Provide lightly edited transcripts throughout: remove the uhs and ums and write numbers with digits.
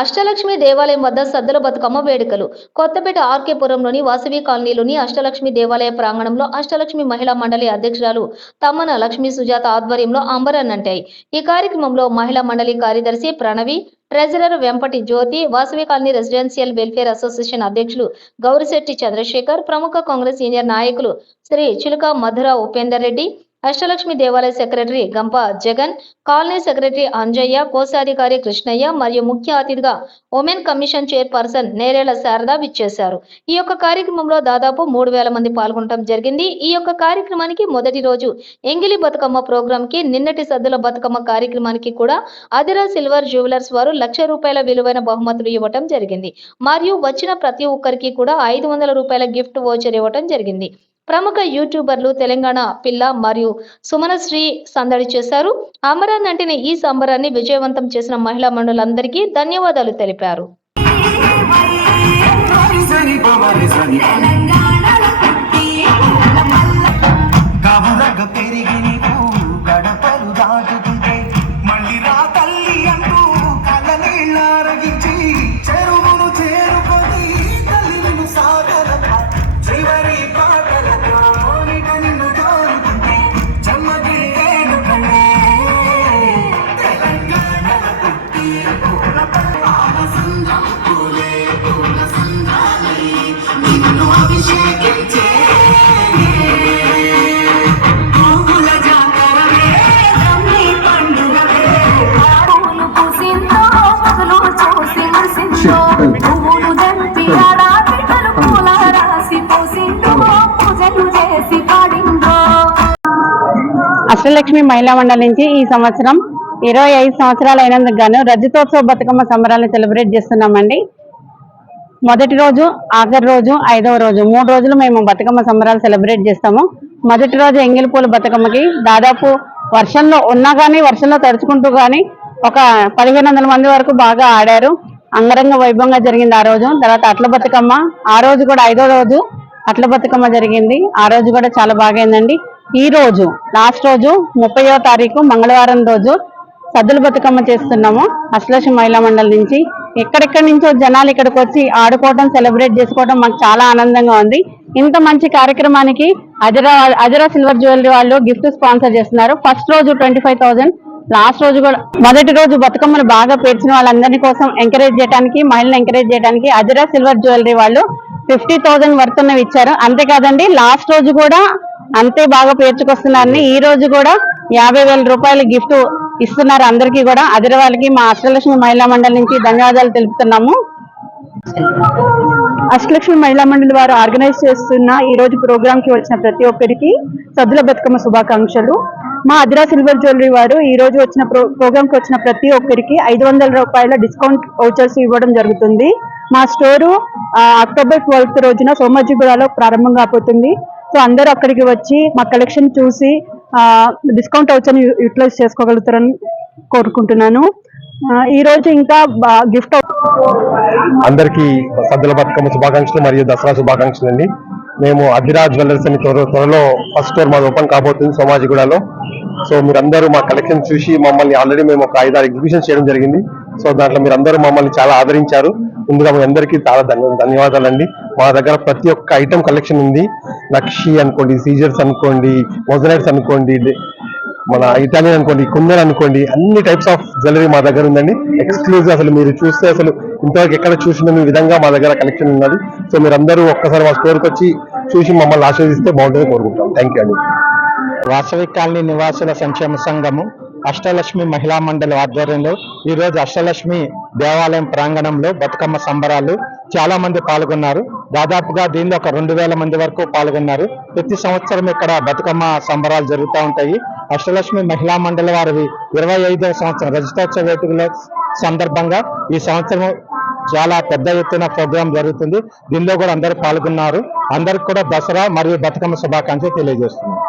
అష్టలక్ష్మి దేవాలయం వద్ద సద్దుల బతుకమ్మ వేడుకలు. కొత్తపేట ఆర్కేపురంలోని వాసవి కాలనీలోని అష్టలక్ష్మి దేవాలయ ప్రాంగణంలో అష్టలక్ష్మి మహిళా మండలి అధ్యక్షురాలు తమ్మన లక్ష్మీ సుజాత ఆధ్వర్యంలో అంబరన్నంటాయి. ఈ కార్యక్రమంలో మహిళా మండలి కార్యదర్శి Pranavi, treasurer Vempati Jyothi, Vasavi colony residential welfare association అధ్యక్షులు గౌరిశెట్టి చంద్రశేఖర్, ప్రముఖ కాంగ్రెస్ సీనియర్ నాయకులు శ్రీ చిలుక మధుర ఉపేందర్ రెడ్డి, అష్టలక్ష్మి దేవాలయ సెక్రటరీ గంప జగన్, కాలనీ సెక్రటరీ అంజయ్య, కోశాధికారి కృష్ణయ్య మరియు ముఖ్య అతిథిగా women commission chairperson Nerella Sharada విచ్చేశారు. ఈ యొక్క కార్యక్రమంలో దాదాపు 3000 మంది పాల్గొనడం జరిగింది. ఈ యొక్క కార్యక్రమానికి మొదటి రోజు ఎంగిలి బతుకమ్మ ప్రోగ్రామ్ కి, నిన్నటి సద్దుల బతుకమ్మ కార్యక్రమానికి కూడా అదిరా సిల్వర్ జ్యువెలర్స్ వారు ₹1,00,000 విలువైన బహుమతులు ఇవ్వటం జరిగింది. మరియు వచ్చిన ప్రతి ఒక్కరికి కూడా ₹500 గిఫ్ట్ వోచర్ ఇవ్వటం జరిగింది. ప్రముఖ యూట్యూబర్లు తెలంగాణ పిల్ల మరియు సుమనశ్రీ సందడి చేశారు. అమరాన్నంటిని ఈ సంబరాన్ని విజయవంతం చేసిన మహిళా మండలందరికీ ధన్యవాదాలు తెలిపారు. అష్టలక్ష్మి మహిళా మండలి నుంచి ఈ సంవత్సరం 25 సంవత్సరాలు అయినందుకు గాను రజతోత్సవ బతుకమ్మ సంబరాలను సెలబ్రేట్ చేస్తున్నామండి. మొదటి రోజు, ఆఖరి రోజు, 5వ రోజు 3 రోజులు మేము బతుకమ్మ సంబరాలు సెలబ్రేట్ చేస్తాము. మొదటి రోజు ఎంగిలిపూల బతుకమ్మకి దాదాపు వర్షంలో ఉన్నా కానీ, వర్షంలో తడుచుకుంటూ కానీ ఒక 1500 మంది వరకు బాగా ఆడారు. అంగరంగ వైభవంగా జరిగింది ఆ రోజు. తర్వాత అట్ల బతుకమ్మ, ఆ రోజు కూడా 5వ రోజు అట్ల బతుకమ్మ జరిగింది. ఆ రోజు కూడా చాలా బాగైందండి. ఈ రోజు లాస్ట్ రోజు 30వ తారీఖు మంగళవారం రోజు సద్దుల బతుకమ్మ చేస్తున్నాము. అష్టలక్ష్మి మహిళా మండలి నుంచి ఎక్కడెక్కడి నుంచో జనాలు ఇక్కడికి వచ్చి ఆడుకోవడం, సెలబ్రేట్ చేసుకోవడం మాకు చాలా ఆనందంగా ఉంది. ఇంత మంచి కార్యక్రమానికి అజరా సిల్వర్ జ్యువెలరీ వాళ్ళు గిఫ్ట్ స్పాన్సర్ చేస్తున్నారు. ఫస్ట్ రోజు 25,000, లాస్ట్ రోజు కూడా మొదటి రోజు బతుకమ్మలు బాగా పేర్చిన వాళ్ళందరి కోసం ఎంకరేజ్ చేయడానికి, మహిళలను ఎంకరేజ్ చేయడానికి అజరా సిల్వర్ జ్యువెలరీ వాళ్ళు 50,000 వర్తున్నవి ఇచ్చారు. అంతేకాదండి, లాస్ట్ రోజు కూడా అంతే బాగా పేర్చుకొస్తున్నారని ఈ రోజు కూడా ₹50,000 గిఫ్ట్ ఇస్తున్నారు అందరికీ కూడా. అదిర వాళ్ళకి మా అష్టలక్ష్మి మహిళా మండలి నుంచి ధన్యవాదాలు తెలుపుతున్నాము. అష్టలక్ష్మి మహిళా మండలి వారు ఆర్గనైజ్ చేస్తున్న ఈ రోజు ప్రోగ్రామ్ కి వచ్చిన ప్రతి ఒక్కరికి సద్దుల బతుకమ్మ శుభాకాంక్షలు. మా అదిరా సిల్వర్ జ్యువెలరీ వారు ఈ రోజు వచ్చిన ప్రోగ్రామ్ కి వచ్చిన ప్రతి ఒక్కరికి ₹500 డిస్కౌంట్ వౌచర్స్ ఇవ్వడం జరుగుతుంది. మా స్టోరు అక్టోబర్ 12th రోజున సోమాజిగూడలో ప్రారంభం కాబోతుంది. సో అందరూ అక్కడికి వచ్చి మా కలెక్షన్ చూసి డిస్కౌంట్ వౌచర్ యూటిలైజ్ చేసుకోగలుగుతారని కోరుకుంటున్నాను. ఈ రోజు ఇంకా గిఫ్ట్ అందరికీ సద్దుల బతుకమ్మ శుభాకాంక్షలు మరియు దసరా శుభాకాంక్షలు అండి. మేము అదిరా జ్యువెలర్స్ అని త్వరలో ఫస్ట్ స్టోర్ మాది ఓపెన్ కాబోతుంది సోమాజిగూడలో. సో మీరందరూ మా కలెక్షన్ చూసి మమ్మల్ని ఆల్రెడీ మేము ఒక 5-6 ఎగ్జిబిషన్ చేయడం జరిగింది. సో దాంట్లో మీరందరూ మమ్మల్ని చాలా ఆదరించారు. ముందుగా మీ అందరికీ చాలా ధన్యవాదాలండి. మా దగ్గర ప్రతి ఒక్క ఐటమ్ కలెక్షన్ ఉంది. నక్షి అనుకోండి, సీజర్స్ అనుకోండి, మొజనైట్స్ అనుకోండి, మన ఇటాలియన్ అనుకోండి, కుందన్ అనుకోండి, అన్ని టైప్స్ ఆఫ్ జ్యువెలరీ మా దగ్గర ఉందండి. ఎక్స్క్లూజివ్, అసలు మీరు చూస్తే అసలు ఇంతవరకు ఎక్కడ చూసిన విధంగా మా దగ్గర కలెక్షన్ ఉన్నది. సో మీరందరూ ఒక్కసారి మా స్టోర్కి వచ్చి చూసి మమ్మల్ని ఆశీర్వదిస్తే బాగుంటుందని కోరుకుంటాం. థ్యాంక్ యూ అండి. వాసవి కాలనీ నివాసుల సంక్షేమ సంఘము అష్టలక్ష్మి మహిళా మండలి ఆధ్వర్యంలో ఈ రోజు అష్టలక్ష్మి దేవాలయం ప్రాంగణంలో బతుకమ్మ సంబరాలు చాలా మంది పాల్గొన్నారు. దాదాపుగా దీనిలో ఒక 2000 మంది వరకు పాల్గొన్నారు. ప్రతి సంవత్సరం ఇక్కడ బతుకమ్మ సంబరాలు జరుగుతూ ఉంటాయి. అష్టలక్ష్మి మహిళా మండలి వారి 25వ సంవత్సరం రజతోత్సవ వేడుకల సందర్భంగా ఈ సంవత్సరం చాలా పెద్ద ఎత్తున ప్రోగ్రాం జరుగుతుంది. దీనిలో కూడా అందరూ పాల్గొన్నారు. అందరికి కూడా దసరా మరియు బతుకమ్మ శుభాకాంక్షలు తెలియజేస్తున్నారు.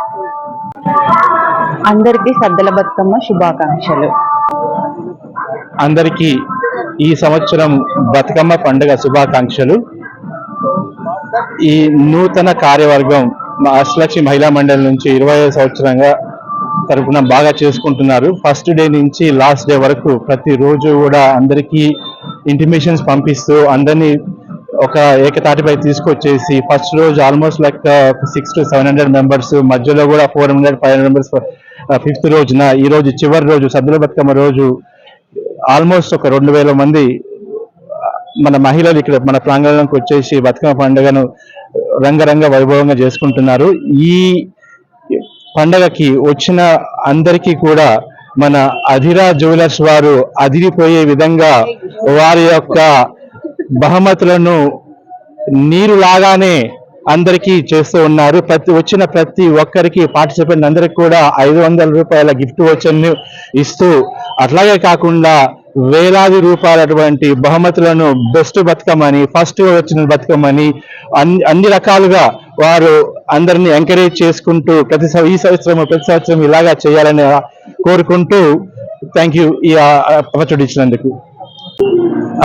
అందరికీ సద్దుల బతుకమ్మ శుభాకాంక్షలు. అందరికీ ఈ సంవత్సరం బతుకమ్మ పండుగ శుభాకాంక్షలు. ఈ నూతన కార్యవర్గం అష్టలక్ష్మి మహిళా మండలి నుంచి 25 సంవత్సరంగా తరపున బాగా చేసుకుంటున్నారు. ఫస్ట్ డే నుంచి లాస్ట్ డే వరకు ప్రతిరోజు కూడా అందరికీ ఇంటిమేషన్స్ పంపిస్తూ అందరినీ ఒక ఏకతాటిపై తీసుకొచ్చేసి ఫస్ట్ రోజు ఆల్మోస్ట్ లైక్ 600 to 700 మెంబర్స్, మధ్యలో కూడా 400-500 మెంబర్స్, ఫిఫ్త్ రోజున ఈ రోజు చివరి రోజు సద్దుల బతుకమ్మ రోజు ఆల్మోస్ట్ ఒక 2000 మంది మన మహిళలు ఇక్కడ మన ప్రాంగణంలోకి వచ్చేసి బతుకమ్మ పండుగను రంగరంగ వైభవంగా చేసుకుంటున్నారు. ఈ పండగకి వచ్చిన అందరికీ కూడా మన అధిరా జ్యువెలర్స్ వారు అదిరిపోయే విధంగా వారి యొక్క బహుమతులను నీరు లాగానే అందరికీ చేస్తూ ఉన్నారు. వచ్చిన ప్రతి ఒక్కరికి పార్టిసిపెంట్ అందరికి కూడా 500 రూపాయల గిఫ్ట్ వచ్చని ఇస్తూ, అట్లాగే కాకుండా వేలాది రూపాయలటువంటి బహుమతులను బెస్ట్ బతుకమ్మని, ఫస్ట్ వచ్చిన బతుకమ్మని అన్ని రకాలుగా వారు అందరినీ ఎంకరేజ్ చేసుకుంటూ ప్రతి సంవత్సరం ఇలాగా చేయాలని కోరుకుంటూ థ్యాంక్ యూ ఈ ఆపర్చునిటీ ఇచ్చినందుకు.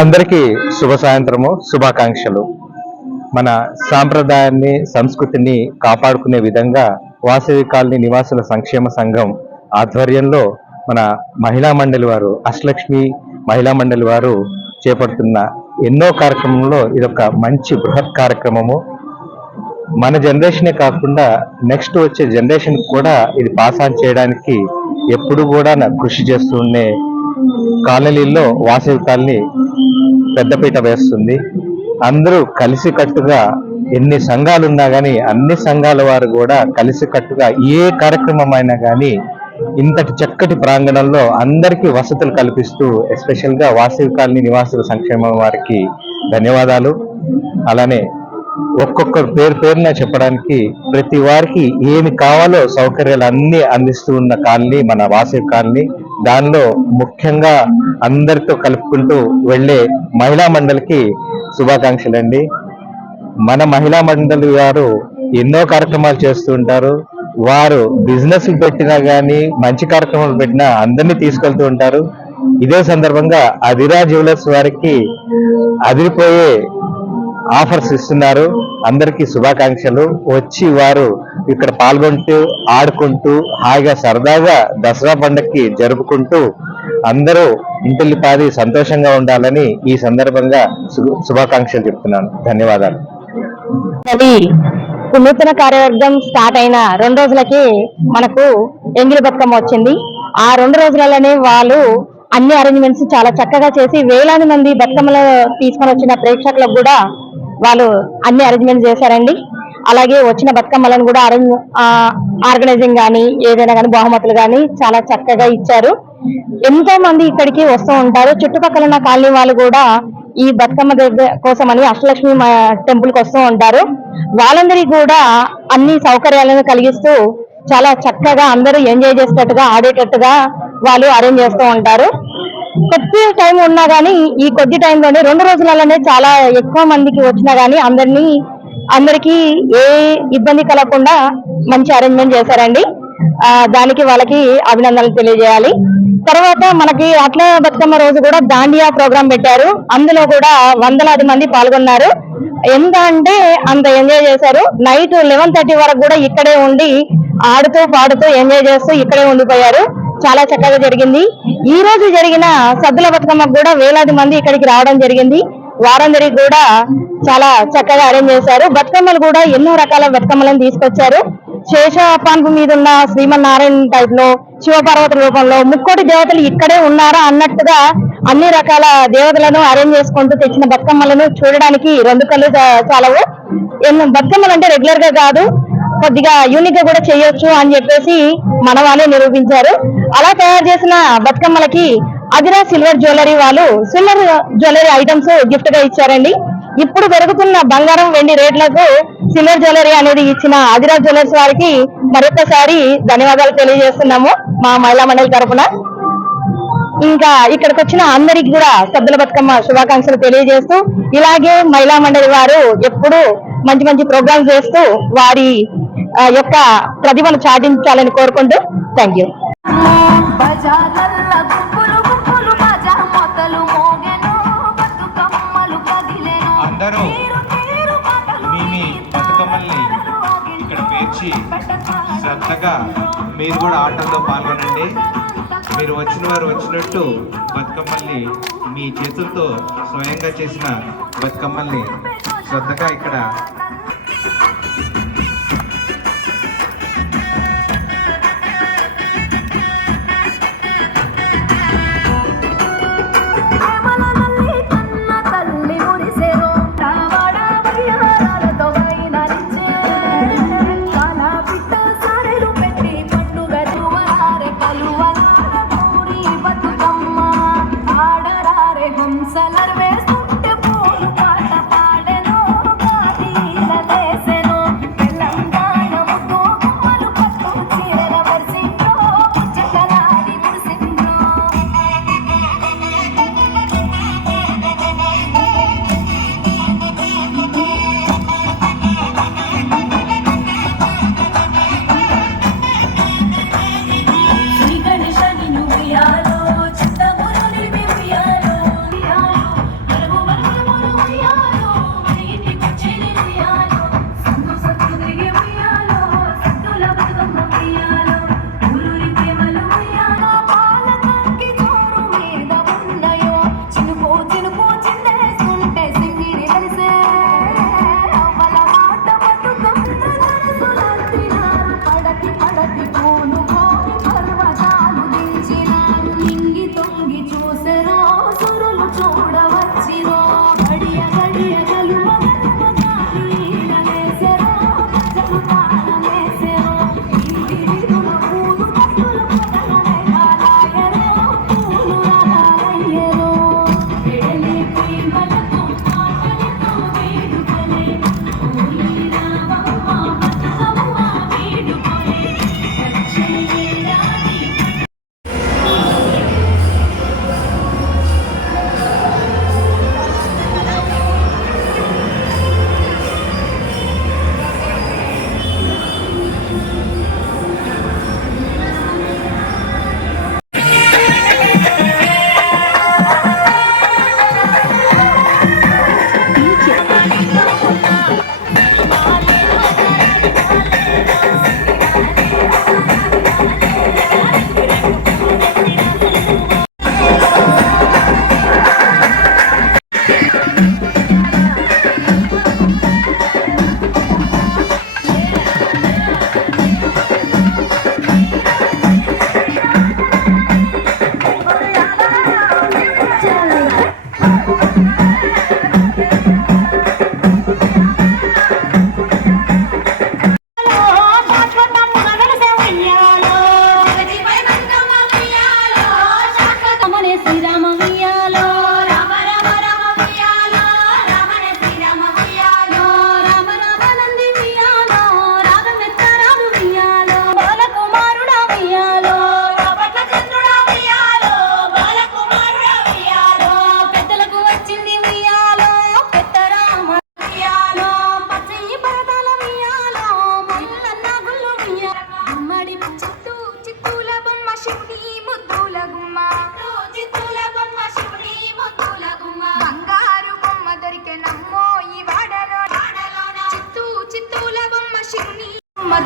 అందరికీ శుభ సాయంత్రము, శుభాకాంక్షలు. మన సాంప్రదాయాన్ని, సంస్కృతిని కాపాడుకునే విధంగా వాసవి కాలనీ నివాసుల సంక్షేమ సంఘం ఆధ్వర్యంలో మన మహిళా మండలి వారు, అష్టలక్ష్మి మహిళా మండలి వారు చేపడుతున్న ఎన్నో కార్యక్రమంలో ఇదొక మంచి బృహత్ కార్యక్రమము. మన జనరేషనే కాకుండా నెక్స్ట్ వచ్చే జనరేషన్ కూడా ఇది పాస్ ఆన్ చేయడానికి ఎప్పుడు కూడా కృషి చేస్తూనే కాలనీల్లో వాసవి కాలనీ పెద్దపీట వేస్తుంది. అందరూ కలిసికట్టుగా ఎన్ని సంఘాలు ఉన్నా కానీ అన్ని సంఘాల వారు కూడా కలిసికట్టుగా ఏ కార్యక్రమం అయినా కానీ ఇంతటి చక్కటి ప్రాంగణంలో అందరికీ వసతులు కల్పిస్తూ ఎస్పెషల్ గా వాసవి కాలనీ నివాసుల సంక్షేమం వారికి ధన్యవాదాలు. అలానే ఒక్కొక్కరు పేరున చెప్పడానికి ప్రతి వారికి ఏమి కావాలో సౌకర్యాలు అన్ని అందిస్తూ ఉన్న కాలనీ మన వాసవి కాలనీ. దానిలో ముఖ్యంగా అందరితో కలుపుకుంటూ వెళ్ళే మహిళా మండలికి శుభాకాంక్షలండి. మన మహిళా మండలి గారు ఎన్నో కార్యక్రమాలు చేస్తూ ఉంటారు. వారు బిజినెస్ పెట్టినా గానీ మంచి కార్యక్రమాలు పెట్టినా అందరినీ తీసుకెళ్తూ ఉంటారు. ఇదే సందర్భంగా అధిరా జ్యువెలర్స్ వారికి అదిరిపోయే ఆఫర్స్ ఇస్తున్నారు. అందరికీ శుభాకాంక్షలు. వచ్చి వారు ఇక్కడ పాల్గొంటూ ఆడుకుంటూ హాయిగా సరదాగా దసరా పండుగకి జరుపుకుంటూ అందరూ ఇంటిల్లిపాది సంతోషంగా ఉండాలని ఈ సందర్భంగా శుభాకాంక్షలు చెప్తున్నాను. ధన్యవాదాలు. అది నూతన కార్యవర్గం స్టార్ట్ అయిన 2 రోజులకి మనకు ఎంగిలి బతుకమ్మ వచ్చింది. ఆ 2 రోజులలోనే వాళ్ళు అన్ని అరేంజ్మెంట్స్ చాలా చక్కగా చేసి వేలాది మంది బతుకమ్మలు తీసుకొని వచ్చిన ప్రేక్షకులకు కూడా వాళ్ళు అన్ని అరేంజ్మెంట్స్ చేశారండి. అలాగే వచ్చిన బతుకమ్మలను కూడా ఆర్గనైజింగ్ కానీ ఏదైనా కానీ బహుమతులు కానీ చాలా చక్కగా ఇచ్చారు. ఎంతో మంది ఇక్కడికి వస్తూ ఉంటారు. చుట్టుపక్కల ఉన్న కాలనీ వాళ్ళు కూడా ఈ బతుకమ్మ కోసమని అష్టలక్ష్మి టెంపుల్ కి వస్తూ ఉంటారు. వాళ్ళందరికీ కూడా అన్ని సౌకర్యాలను కలిగిస్తూ చాలా చక్కగా అందరూ ఎంజాయ్ చేసేటట్టుగా ఆడేటట్టుగా వాళ్ళు అరేంజ్ చేస్తూ ఉంటారు. కొద్ది టైం ఉన్నా కానీ ఈ కొద్ది టైంలోనే 2 రోజులలోనే చాలా ఎక్కువ మందికి వచ్చినా కానీ అందరికీ ఏ ఇబ్బంది కలగకుండా మంచి అరేంజ్మెంట్ చేశారండి. దానికి వాళ్ళకి అభినందనలు తెలియజేయాలి. తర్వాత మనకి అట్లా బతుకమ్మ రోజు కూడా దాండియా ప్రోగ్రామ్ పెట్టారు. అందులో కూడా వందలాది మంది పాల్గొన్నారు. ఎంత అంటే అంత ఎంజాయ్ చేశారు. నైట్ 11:30 వరకు కూడా ఇక్కడే ఉండి ఆడుతూ పాడుతూ ఎంజాయ్ చేస్తూ ఇక్కడే ఉండిపోయారు. చాలా చక్కగా జరిగింది. ఈ రోజు జరిగిన సద్దుల బతుకమ్మకు కూడా వేలాది మంది ఇక్కడికి రావడం జరిగింది. వారందరికి కూడా చాలా చక్కగా అరేంజ్ చేశారు. బతుకమ్మలు కూడా ఎన్నో రకాల బతుకమ్మలను తీసుకొచ్చారు. శేషపాన్పు మీద ఉన్న శ్రీమన్నారాయణ టైప్ లో, శివపార్వతి రూపంలో ముక్కోటి దేవతలు ఇక్కడే ఉన్నారా అన్నట్టుగా అన్ని రకాల దేవతలను అరేంజ్ చేసుకుంటూ తెచ్చిన బతుకమ్మలను చూడడానికి 2 కళ్ళు చాలవు. బతుకమ్మలు అంటే రెగ్యులర్ గా కాదు, కొద్దిగా యూనిక్ గా కూడా చేయొచ్చు అని చెప్పేసి మన వాళ్ళే నిరూపించారు. అలా తయారు చేసిన బతుకమ్మలకి అధిరా సిల్వర్ జ్యువెలరీ వాళ్ళు సిల్వర్ జ్యువెలరీ ఐటమ్స్ గిఫ్ట్ గా ఇచ్చారండి. ఇప్పుడు పెరుగుతున్న బంగారం వెండి రేట్లకు సిల్వర్ జ్యువెలరీ అనేది ఇచ్చిన అధిరా జ్యువెలర్స్ వారికి మరొకసారి ధన్యవాదాలు తెలియజేస్తున్నాము మా మహిళా మండలి తరఫున. ఇంకా ఇక్కడికి వచ్చిన అందరికి కూడా సద్దుల బతుకమ్మ శుభాకాంక్షలు తెలియజేస్తూ, ఇలాగే మహిళా మండలి వారు ఎప్పుడూ మంచి మంచి ప్రోగ్రామ్స్ చేస్తూ వారి యొక్క ప్రతిభను చాటించాలని కోరుకుంటూ థ్యాంక్ యూ. అందరూ మీ బతుకమ్మల్ని ఇక్కడ పేర్చి శ్రద్ధగా మీరు కూడా ఆటల్లో పాల్గొనండి. మీరు వచ్చిన వారు వచ్చినట్టు బతుకమ్మల్ని మీ చేతులతో స్వయంగా చేసిన బతుకమ్మల్ని శ్రద్ధగా ఇక్కడ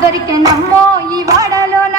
దొరికెనమ్మో ఈ వాడలోన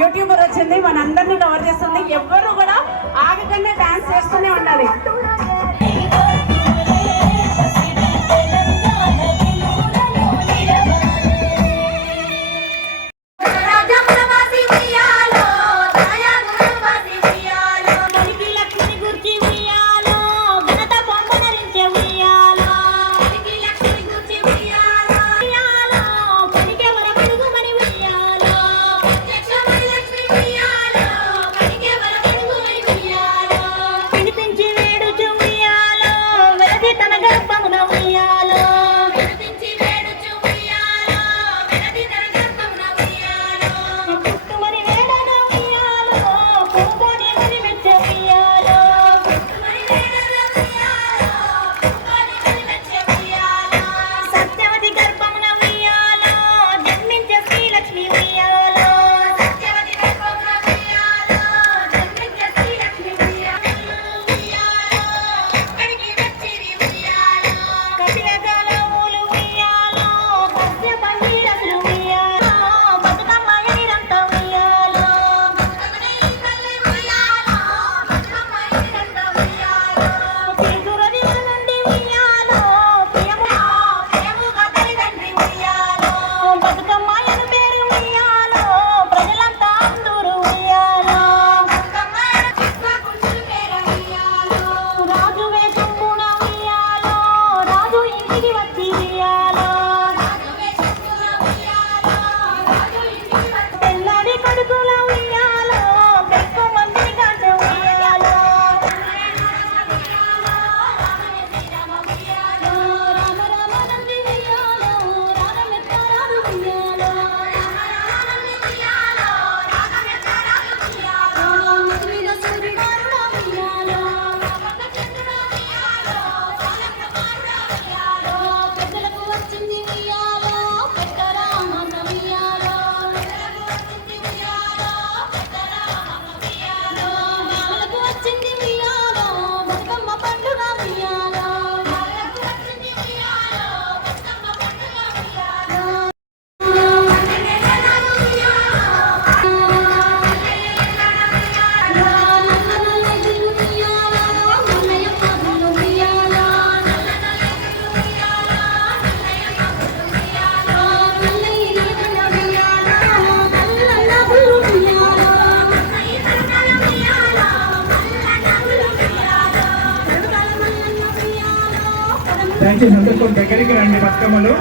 యూట్యూబర్ వచ్చింది, మనందరినీ కవర్ చేస్తుంది. ఎవ్వరు కూడా ఆగకుండా డాన్స్ చేస్తూనే ఉండాలి. వినిపించి వేడుచు దయచేసి అందరూ కొంచెం దగ్గరికి రండి బతుకమ్మలు.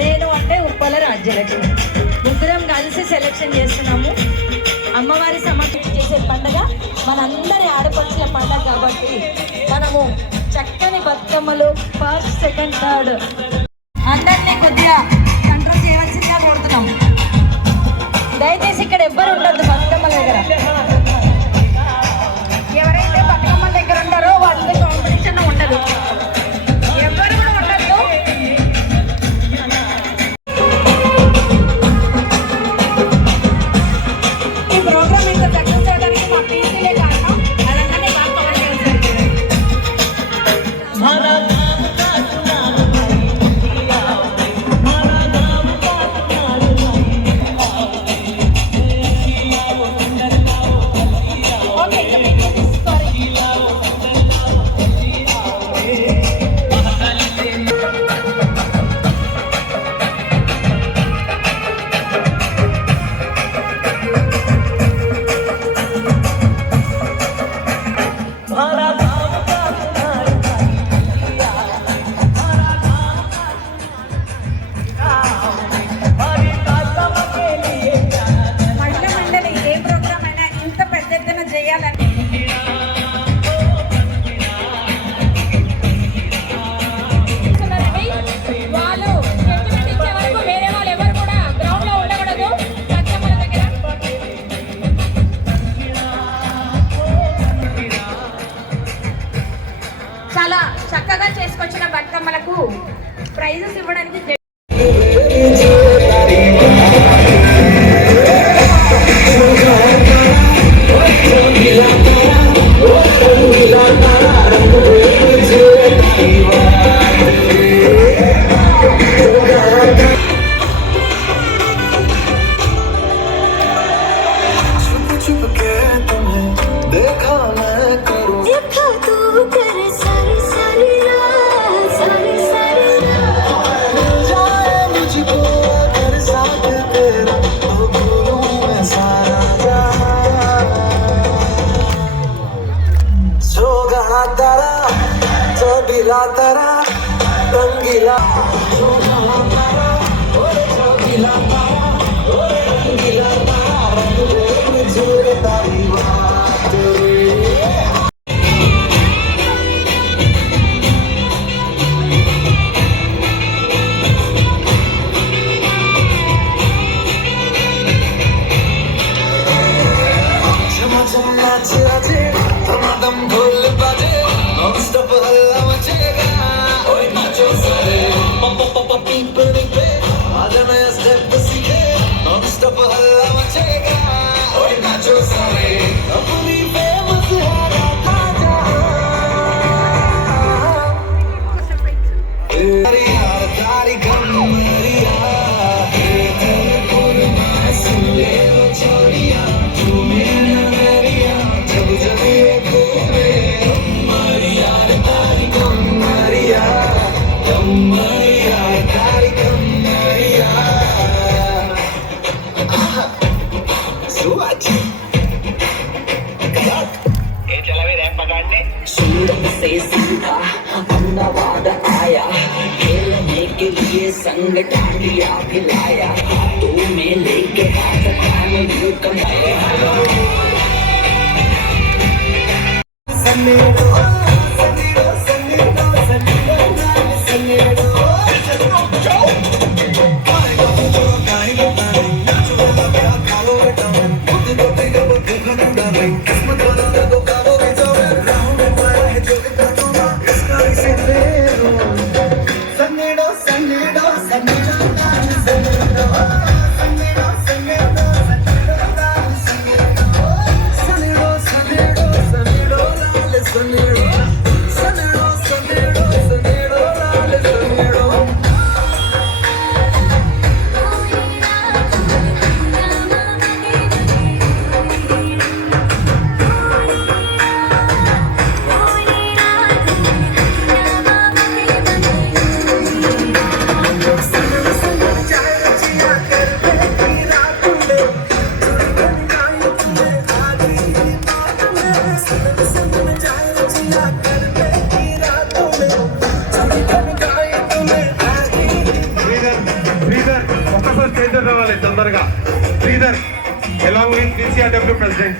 నేను అంటే ఉప్పల రాజ్యలక్ష్మి ముగ్గురం కలిసి సెలెక్షన్ చేస్తున్నాము. అమ్మవారి సమర్పణ చేసే పండుగ మనందరి ఆడపడుచుల పండుగ కాబట్టి మనము చక్కని బతుకమ్మలు ఫస్ట్ సెకండ్ థర్డ్ అందరినీ కొద్దిగా కంట్రోల్ చేయవలసిందిగా కోరుతున్నాం. దయచేసి ఇక్కడ ఎవ్వరు ఉండద్దు బతుకమ్మల దగ్గర. ఎవరైతే బతుకమ్మల దగ్గర ఉంటారో వాళ్ళకి కాంపిటీషన్ ఉండదు. ఎవరు కూడా ఉండద్దు. ఈ ప్రోగ్రామ్ ఇంత సక్సెస్ అవడానికి మా పీసీలే కారణం. అదంతా బాగా కవర్ చేయాల్సి చాలా చక్కగా చేసుకొచ్చిన బతుకమ్మలకు ప్రైజెస్ ఇవ్వడానికి संग डांडिया खिलाया हाथों में लेके हाथ कान यूं कमाया తొందరగా Sridhar along with DCRW president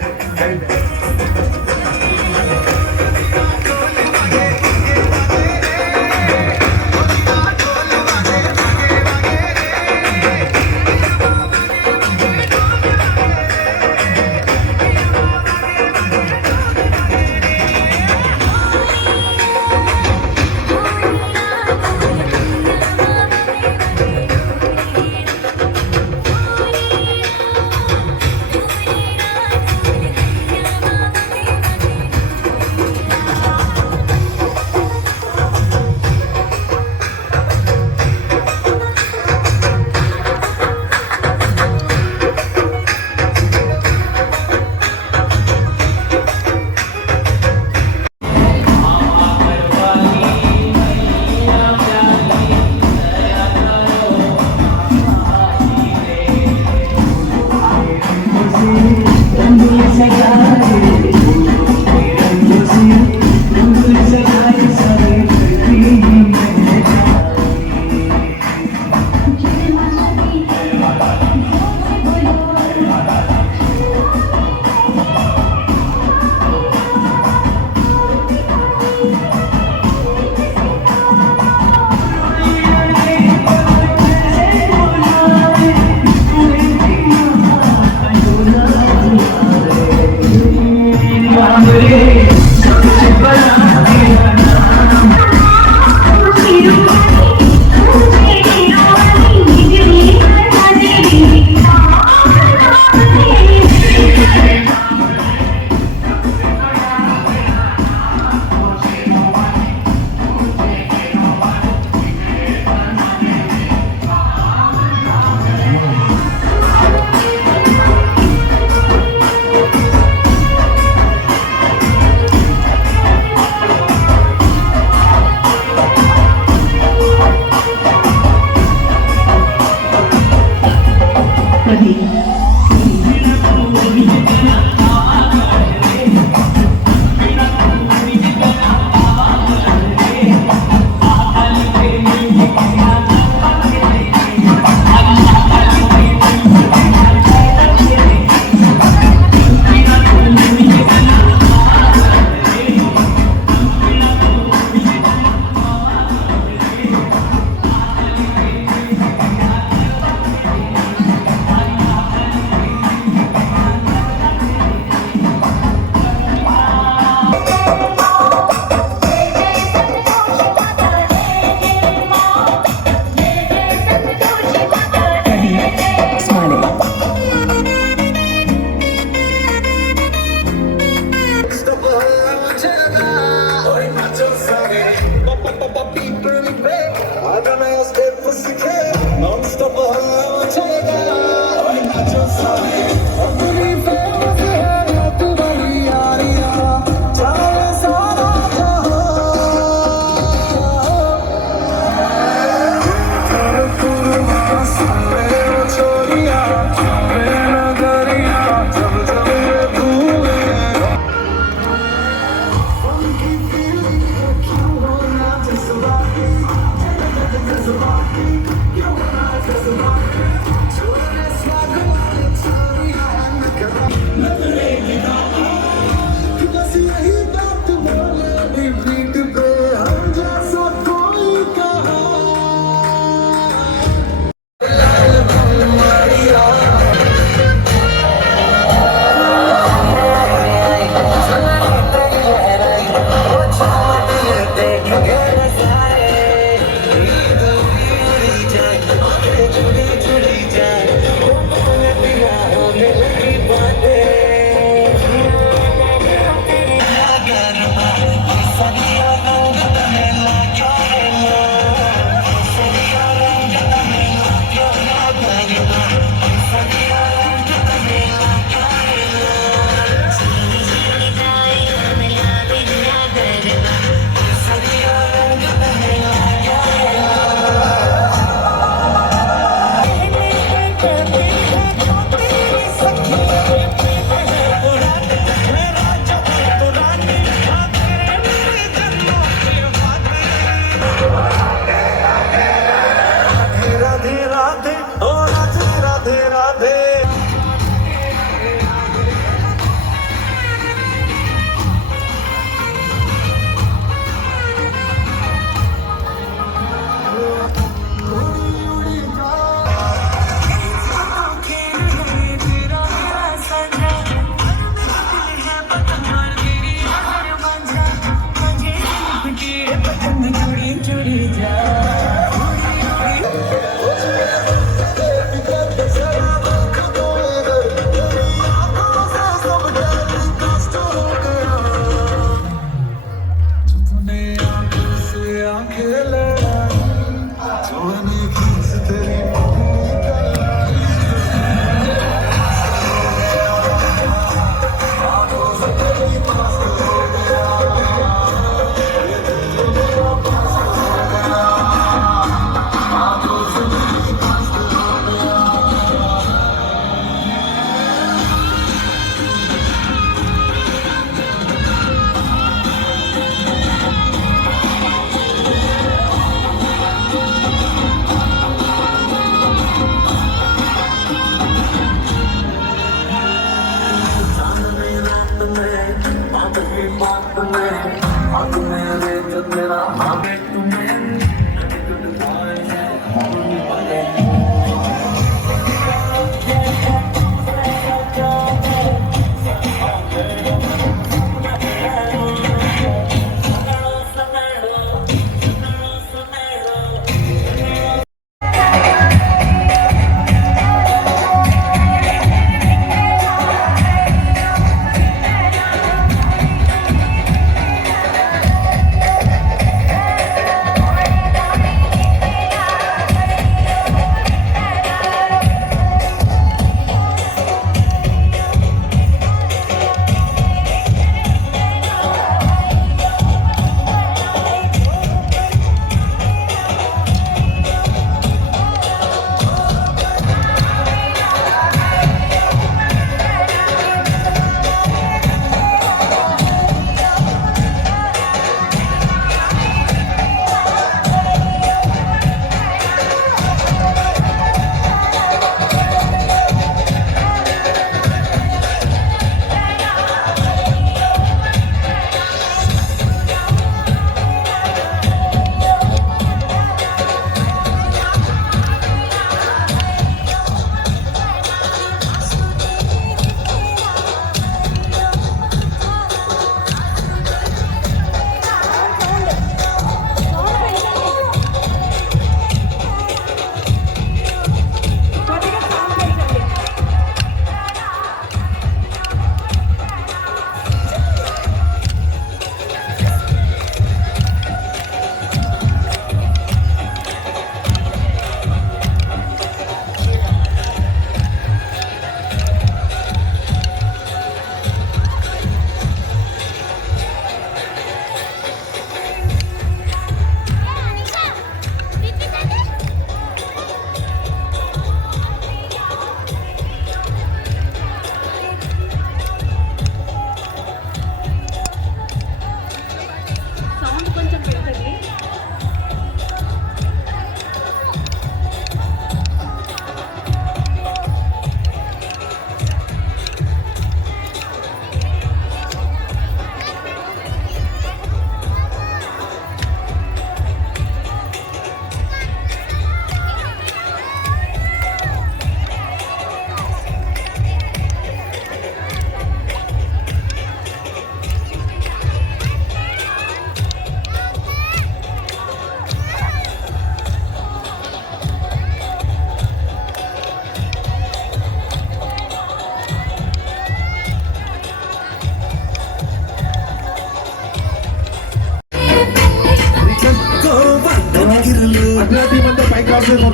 వడ్డీల టీం అంతా పైకి రావాల్సింది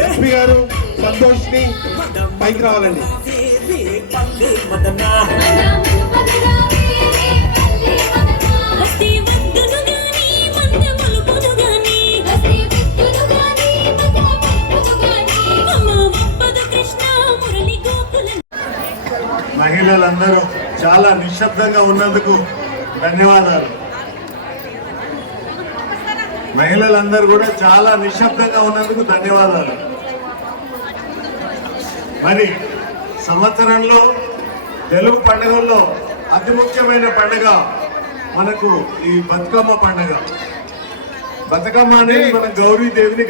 లక్ష్మి గారు సంతోష్ ని పైకి రావాలండి. మహిళలందరూ చాలా నిశ్శబ్దంగా ఉన్నందుకు ధన్యవాదాలు. మహిళలందరూ కూడా చాలా నిశ్శబ్దంగా ఉన్నందుకు ధన్యవాదాలు. మరి సంవత్సరంలో తెలుగు పండుగల్లో అతి ముఖ్యమైన పండుగ మనకు ఈ బతుకమ్మ పండుగ. బతుకమ్మ అనేది మనం గౌరీదేవిని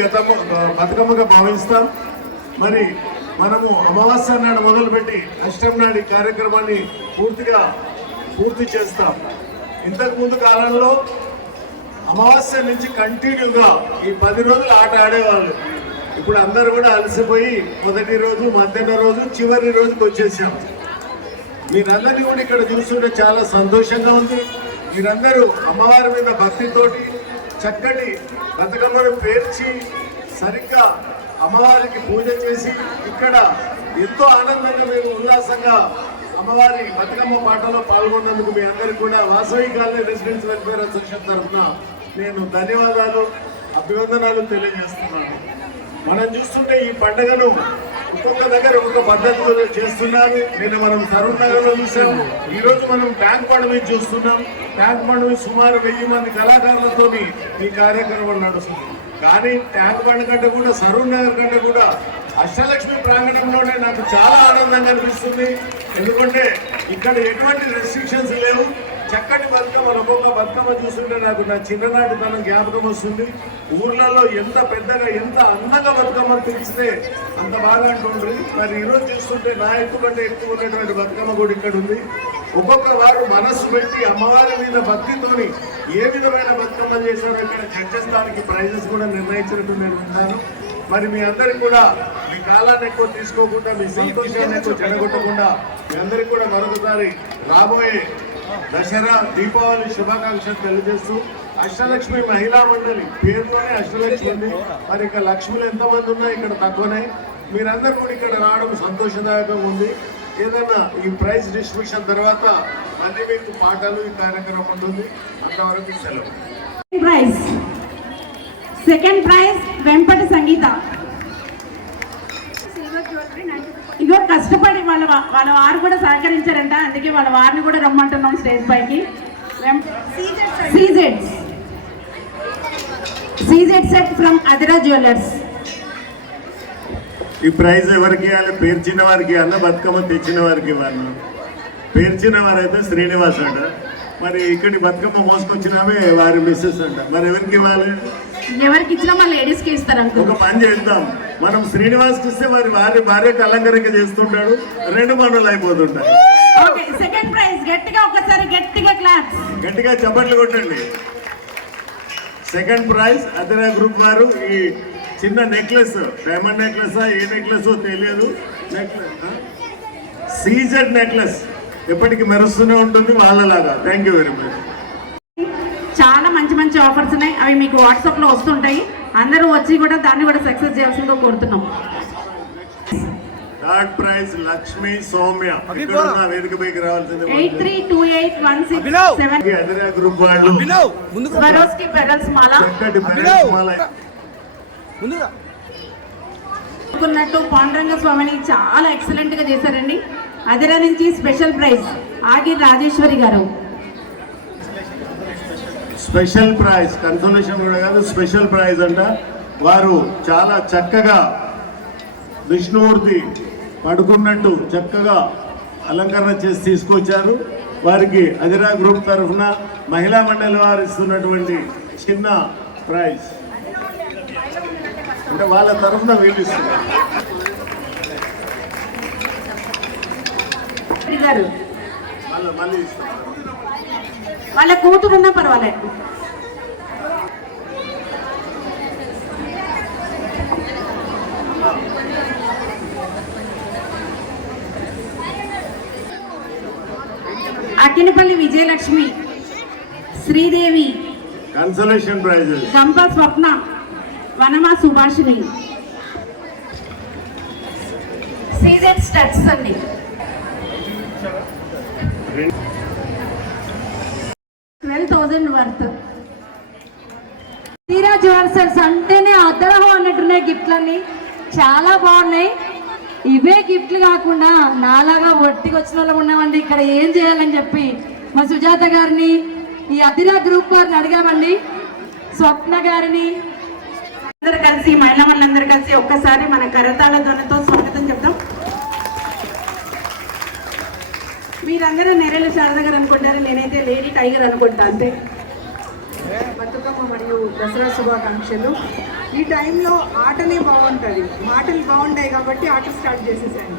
బతుకమ్మగా భావిస్తాం. మరి మనము అమావాస్య నాడు మొదలుపెట్టి అష్టమి నాడు ఈ కార్యక్రమాన్ని పూర్తి చేస్తాం. ఇంతకు ముందు కాలంలో అమావాస్య నుంచి కంటిన్యూగా ఈ 10 రోజులు ఆట ఆడేవాళ్ళు. ఇప్పుడు అందరూ కూడా అలసిపోయి మొదటి రోజు, మధ్యాహ్న రోజు, చివరి రోజుకి వచ్చేసాం. మీరందరినీ కూడా ఇక్కడ చూస్తుంటే చాలా సంతోషంగా ఉంది. మీరందరూ అమ్మవారి మీద భక్తితోటి చక్కటి బతుకమ్మను పేర్చి సరిగ్గా అమ్మవారికి పూజ చేసి ఇక్కడ ఎంతో ఆనందంగా మేము ఉల్లాసంగా అమ్మవారి బతుకమ్మ పాటలో పాల్గొన్నందుకు మీ అందరికీ కూడా Vasavi colony residence welfare association తరఫున నేను ధన్యవాదాలు, అభివందనాలు తెలియజేస్తున్నాను. మనం చూస్తుంటే ఈ పండుగను ఒక్కొక్క దగ్గర ఒక పద్ధతిలో చేస్తున్నారు. నిన్న మనం తరుణ్ నగర్లో చూసాము. ఈరోజు మనం ట్యాంక్ బండ్ మీద చూస్తున్నాం. ట్యాంక్ బండ్ మీద సుమారు 1000 మంది కళాకారులతో ఈ కార్యక్రమం నడుస్తుంది. కానీ ట్యాంక్ బండ్ కంటే కూడా సరూర్ నగర్ కంటే కూడా అష్టలక్ష్మి ప్రాంగణంలోనే నాకు చాలా ఆనందంగా అనిపిస్తుంది. ఎందుకంటే ఇక్కడ ఎటువంటి రెస్ట్రిక్షన్స్ లేవు. చక్కటి బతుకమ్మ, ఒక్కొక్క బతుకమ్మ చూస్తుంటే నాకు నా చిన్ననాటి తనం జ్ఞాపకం వస్తుంది. ఊర్లలో ఎంత పెద్దగా ఎంత అందంగా బతుకమ్మను పిలిస్తే అంత బాగా అంటుండ్రి. మరి ఈరోజు చూస్తుంటే నా ఎత్తు కంటే ఎక్కువ ఉన్నటువంటి బతుకమ్మ కూడా ఇక్కడ ఉంది. ఒక్కొక్క వారు మనస్సు పెట్టి అమ్మవారి మీద భక్తితోని ఏ విధమైన బతుకమ్మ చేశారో ఇక్కడ జడ్జెస్ దానికి ప్రైజెస్ కూడా నిర్ణయించినట్టు నేను ఉన్నాను. మరి మీ అందరికి కూడా మీ కాలాన్ని ఎక్కువ తీసుకోకుండా, మీ సంతోషాన్ని ఎక్కువ చెడగొట్టకుండా మీ అందరికి కూడా మరొకసారి రాబోయే దసరా, దీపావళి శుభాకాంక్షలు తెలియజేస్తూ, అష్టలక్ష్మి మహిళా మండలి పేరులోనే అష్టలక్ష్మి ఉంది. మరి ఇక్కడ లక్ష్ములు ఎంతమంది ఉన్నా ఇక్కడ తక్కువనే. మీరందరూ కూడా ఇక్కడ రావడం సంతోషదాయకంగా ఉంది. ఏదైనా ఈ ప్రైజ్ డిస్ట్రిబ్యూషన్ తర్వాత మళ్ళీ మీకు పాటలు ఈ కార్యక్రమం ఉంటుంది. అంతవరకు సెలవు. ప్రైజ్ సెకండ్ ప్రైజ్ వెంపటి సంగీత. ఇగో కష్టపడి వాళ్ళ వారు కూడా సహకరించారంట. అందుకే వాళ్ళ వారిని కూడా రమ్మంటున్నాం స్టేజ్ పైకి. సీజెడ్ సెట్ ఫ్రమ్ అదిరా జ్యువెలర్స్. ఈ ప్రైజ్ ఎవరికి ఇవ్వాలి? పేర్చిన వారికి అన్న, బతుకమ్మ తెచ్చిన వారికి ఇవ్వాలి. పేర్చిన వారైతే శ్రీనివాస్ అంట. మరి ఇక్కడి బతుకమ్మ మోసుకొచ్చినామే వారి మిస్సెస్ అంట. మరి ఎవరికి ఇవ్వాలి? ఎవరికి ఇచ్చినా మా లేడీస్ కి ఇస్తారు. ఒక పని చేద్దాం, మనం శ్రీనివాస్ ఇస్తే వారి భార్యకు అలంకరణ చేస్తుంటాడు, 2 పనులు అయిపోతుంటాయి. సెకండ్ ప్రైజ్ గట్టిగా ఒకసారి గట్టిగా క్లాప్స్, గట్టిగా చప్పట్లు కొట్టండి. సెకండ్ ప్రైజ్ అదిరా గ్రూప్ వారు ఈ చిన్న నెక్లెస్, డైమండ్ నెక్లెస్ ఏ నెక్లెస్ తెలియదు, సీజెడ్ నెక్లెస్ ఎప్పటికీ మెరుస్తూనే ఉంటుంది వాళ్ళలాగా. Thank you very much. చాలా మంచి మంచి ఆఫర్స్ ఉన్నాయి. అవి మీకు వాట్సాప్ లో వస్తుంటాయి. అందరూ వచ్చి కూడా దాన్ని కూడా సక్సెస్ చేయాల్సిందిగా కోరుతున్నాం. థర్డ్ ప్రైజ్ లక్ష్మి సౌమ్య వేదిక పైకి రావాల్సింది. 832816 అదిరా గ్రూప్ వాళ్ళు స్వరోస్కి పెరల్స్ మాల చక్కటి పెరల్స్ మాల అనుకున్నట్టు పాండురంగ స్వామిని చాలా ఎక్సలెంట్ గా చేశారండి. అదిరా నుంచి స్పెషల్ ప్రైజ్ ఆగి రాజేశ్వరి గారు. స్పెషల్ ప్రైజ్ కన్సోలేషన్ కూడా కాదు, స్పెషల్ ప్రైజ్ అంట. వారు చాలా చక్కగా విష్ణుమూర్తి పడుకున్నట్టు చక్కగా అలంకరణ చేసి తీసుకొచ్చారు. వారికి అదిరా గ్రూప్ తరఫున మహిళా మండలి వారు ఇస్తున్నటువంటి చిన్న ప్రైజ్, అంటే వాళ్ళ తరఫున వీళ్ళు ఇస్తున్నారు. మళ్ళీ ఇస్తున్నారు. వాళ్ళ కూతురున్నా పర్వాలేదు. అక్కినపల్లి విజయలక్ష్మి, శ్రీదేవి, కన్సలేషన్ ప్రైజెస్ గంప స్వప్న, వనమా సుభాషిణి. సీజన్ స్టడ్స్ అండి. 12,000 వర్త్. తీరా జ్యువెల్స్ అంటేనే అద్దరహం అన్నట్టున్నాయి గిఫ్ట్లన్నీ, చాలా బాగున్నాయి. ఇవే గిఫ్ట్లు కాకుండా నాలాగా ఒట్టికి వచ్చిన వాళ్ళు ఉన్నామండి. ఇక్కడ ఏం చేయాలని చెప్పి మా సుజాత గారిని, ఈ అదిరా గ్రూప్ వారిని అడిగామండి, స్వప్న గారిని. అందరు కలిసి, మహిళా మండలందరూ కలిసి ఒక్కసారి మన కరతాళ ధ్వనితో స్వాగతం చెప్తాం. మీరందరూ నెరలు శారద గారు అనుకుంటారు, నేనైతే లేడీ టైగర్ అనుకుంటా అంతే. బతుకమ్మ మరియు దసరా శుభాకాంక్షలు. ఈ టైంలో ఆటనే బాగుంటుంది, మాటలు బాగుంటాయి కాబట్టి ఆట స్టార్ట్ చేసేసాను.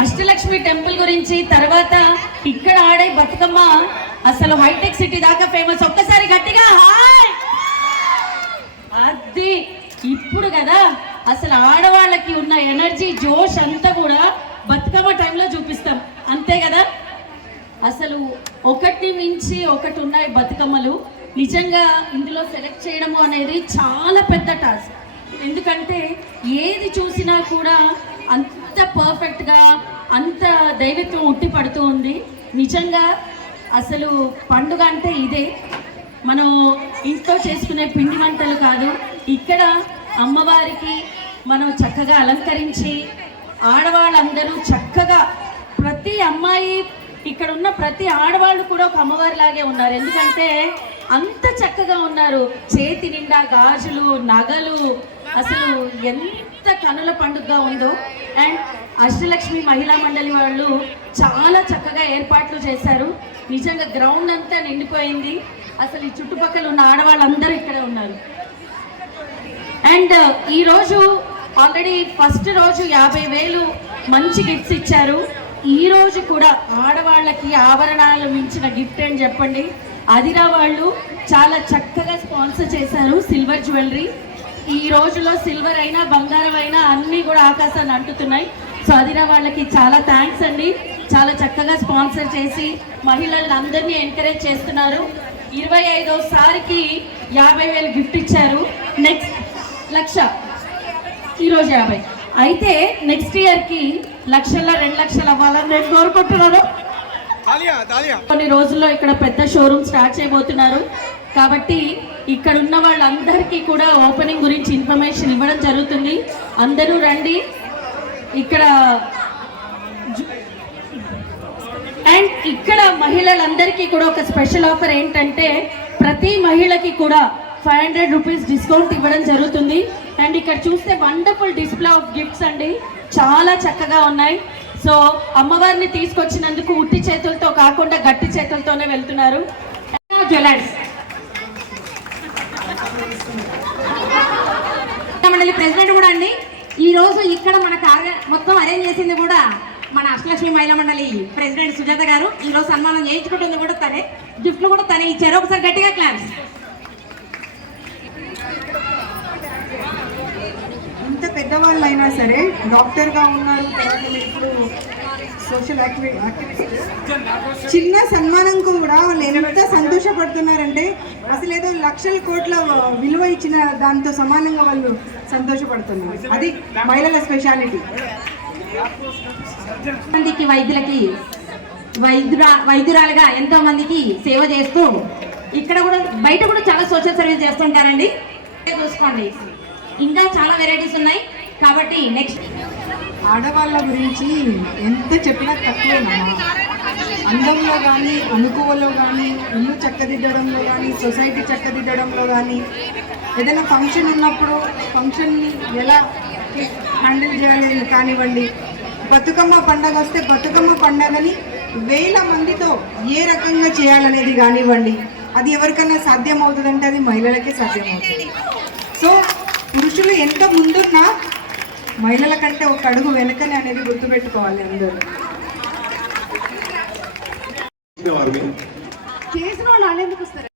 అష్టలక్ష్మి టెంపుల్ గురించి, తర్వాత ఇక్కడ ఆడే బతుకమ్మ అసలు హైటెక్ సిటీ దాకా ఫేమస్. ఒక్కసారి గట్టిగా హాయ్. అది ఇప్పుడు కదా అసలు ఆడవాళ్ళకి ఉన్న ఎనర్జీ, జోష్ అంతా కూడా బతుకమ్మ టైంలో చూపిస్తాం, అంతే కదా. అసలు ఒకటి మించి ఒకటి ఉన్నాయి బతుకమ్మలు. నిజంగా ఇందులో సెలెక్ట్ చేయడము అనేది చాలా పెద్ద టాస్క్. ఎందుకంటే ఏది చూసినా కూడా అంత పర్ఫెక్ట్గా, అంత దైవత్వం ఉట్టి పడుతూ ఉంది. నిజంగా అసలు పండుగ అంటే ఇదే. మనం ఇంట్లో చేసుకునే పిండి వంటలు కాదు, ఇక్కడ అమ్మవారికి మనం చక్కగా అలంకరించి ఆడవాళ్ళందరూ చక్కగా, ప్రతి అమ్మాయి ఇక్కడ ఉన్న ప్రతి ఆడవాళ్ళు కూడా ఒక అమ్మవారి లాగే ఉన్నారు. ఎందుకంటే అంత చక్కగా ఉన్నారు. చేతి నిండా గాజులు, నగలు, అసలు ఎంత కనుల పండుగగా ఉందో. అండ్ అష్టలక్ష్మి మహిళా మండలి వాళ్ళు చాలా చక్కగా ఏర్పాట్లు చేశారు. నిజంగా గ్రౌండ్ అంతా నిండిపోయింది. అసలు ఈ చుట్టుపక్కల ఉన్న ఆడవాళ్ళందరూ ఇక్కడే ఉన్నారు. అండ్ ఈరోజు ఆల్రెడీ ఫస్ట్ రోజు 50,000 మంచి గిఫ్ట్స్ ఇచ్చారు. ఈ రోజు కూడా ఆడవాళ్ళకి ఆభరణాలు మించిన గిఫ్ట్ అని చెప్పండి. అదిరా వాళ్ళు చాలా చక్కగా స్పాన్సర్ చేశారు సిల్వర్ జ్యువెలరీ. ఈ రోజులో సిల్వర్ అయినా బంగారం అయినా అన్నీ కూడా ఆకాశాన్ని అంటుతున్నాయి. సో అదిరా వాళ్ళకి చాలా థ్యాంక్స్ అండి. చాలా చక్కగా స్పాన్సర్ చేసి మహిళలను అందరినీ ఎంకరేజ్ చేస్తున్నారు. 25వసారికి 50,000 గిఫ్ట్ ఇచ్చారు. నెక్స్ట్ 1,00,000, ఈరోజు 50. అయితే నెక్స్ట్ ఇయర్కి 1,00,000 2 లక్షలు అవ్వాలని నేను కోరుకుంటున్నాను. కొన్ని రోజుల్లో ఇక్కడ పెద్ద షోరూమ్ స్టార్ట్ చేయబోతున్నారు కాబట్టి ఇక్కడ ఉన్న వాళ్ళందరికీ కూడా ఓపెనింగ్ గురించి ఇన్ఫర్మేషన్ ఇవ్వడం జరుగుతుంది. అందరూ రండి. ఇక్కడ అండ్ ఇక్కడ మహిళలందరికీ కూడా ఒక స్పెషల్ ఆఫర్ ఏంటంటే ప్రతి మహిళకి కూడా 500 రూపీస్ డిస్కౌంట్ ఇవ్వడం జరుగుతుంది. అండ్ ఇక్కడ చూస్తే వండర్ఫుల్ డిస్ప్లే ఆఫ్ గిఫ్ట్స్ అండి, చాలా చక్కగా ఉన్నాయి. సో అమ్మవారిని తీసుకొచ్చినందుకు ఉట్టి చేతులతో కాకుండా గట్టి చేతులతోనే వెళ్తున్నారు. జ్యువెలర్స్ మండలి ప్రెసిడెంట్ కూడా అండి. ఈ రోజు ఇక్కడ మనకు మొత్తం అరేంజ్ చేసింది కూడా మన అష్టలక్ష్మి మహిళా మండలి ప్రెసిడెంట్ సుజాత గారు. ఈ రోజు సన్మానం చేయించుకుంటుంది కూడా తనే, గిఫ్ట్లు కూడా తనే ఇచ్చారు. ఒకసారి గట్టిగా క్లాప్స్. ఇంత పెద్దవాళ్ళు అయినా సరే డాక్టర్గా ఉన్నారు, తర్వాత ఇప్పుడు సోషల్ యాక్టివిస్ట్, చిన్న సన్మానంకు కూడా వాళ్ళు ఎంత సంతోషపడుతున్నారంటే అసలు ఏదో లక్షల కోట్ల విలువ ఇచ్చిన దాంతో సమానంగా వాళ్ళు సంతోషపడుతున్నారు. అది మహిళల స్పెషాలిటీ. మందికి వైద్యులకి వైద్యురాలుగా ఎంతో మందికి సేవ చేస్తూ ఇక్కడ కూడా బయట కూడా చాలా సోషల్ సర్వీస్ చేస్తుంటారండి. చూసుకోండి, ఇంకా చాలా వెరైటీస్ ఉన్నాయి కాబట్టి నెక్స్ట్. ఆడవాళ్ళ గురించి ఎంత చెప్పినా తక్కువేనా. అందంలో కానీ, అనుకువలో కానీ, ఇల్లు చక్కదిద్దడంలో కానీ, సొసైటీ చక్కదిద్దడంలో కానీ, ఏదైనా ఫంక్షన్ ఉన్నప్పుడు ఫంక్షన్ని ఎలా హ్యాండిల్ చేయాలి కానివ్వండి, బతుకమ్మ పండగ వస్తే బతుకమ్మ పండగని 1000 మందితో ఏ రకంగా చేయాలనేది కానివ్వండి, అది ఎవరికైనా సాధ్యం అవుతుందంటే అది మహిళలకే సాధ్యం అవుతుంది. సో పురుషులు ఎంత ముందున్నా మహిళల కంటే ఒక అడుగు వెనకనే అనేది గుర్తుపెట్టుకోవాలి అందరూ. చేసిన వాళ్ళు ఎందుకు వస్తారు?